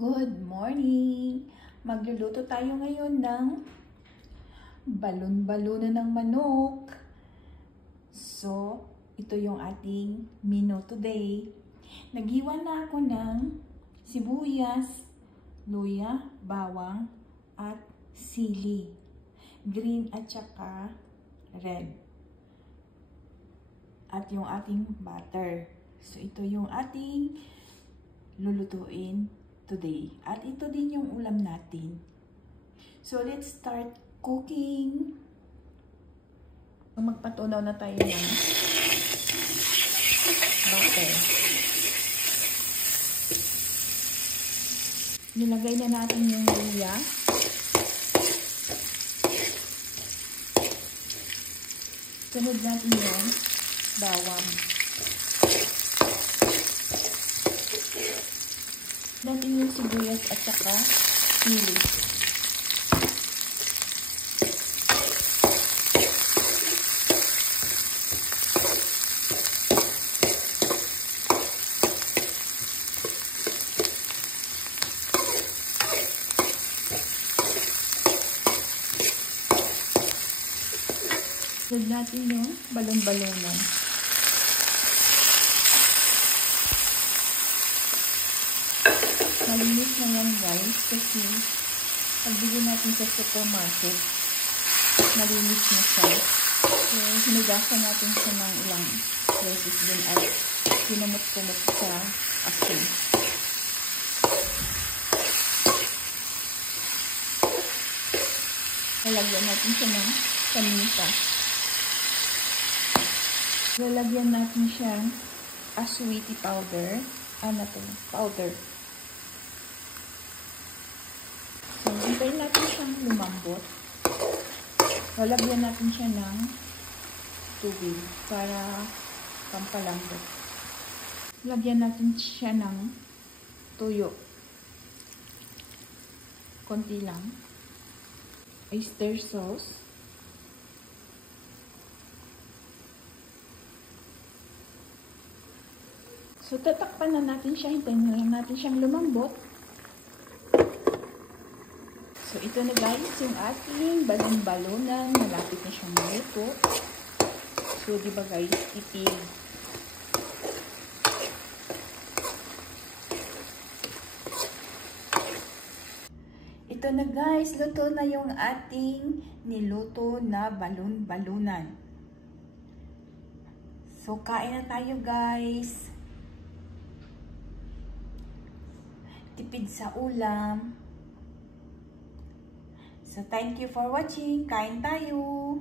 Good morning! Magluluto tayo ngayon ng balon-balunan ng manok. So, ito yung ating menu today. Naghiwa na ako ng sibuyas, luya, bawang, at sili. Green at saka red. At yung ating butter. So, ito yung ating lulutuin today. At ito din yung ulam natin. So, let's start cooking. Magpatunaw na tayo ng butter. Nilagay na natin yung luya. Sunod natin yung bawang. Natin yung sibuyas at saka sili. Sunod natin yung balon-balonan. Malinis na yan guys kasi pagbili natin sa supermarket malinis na siya. So, hinugasan natin siya ng ilang beses din at pinamot-pumot sa asin. Lalagyan natin siya ng paminta. Lalagyan natin siya aswiti powder. Ano to? Powder. So, hintayin natin siyang lumambot. Lalagyan natin siya ng tubig para pampalambot. Lagyan natin siya ng tuyo. Konti lang. Oyster sauce. So, tatakpan na natin siya. Hintayin na lang natin siyang lumambot. So, ito na guys, yung ating balon-balonan. Malapit na siyang maluto. So, di ba guys, tipid. Ito na guys, luto na yung ating niluto na balon-balonan. So, kain na tayo guys. Tipid sa ulam. So, thank you for watching. Kain tayo!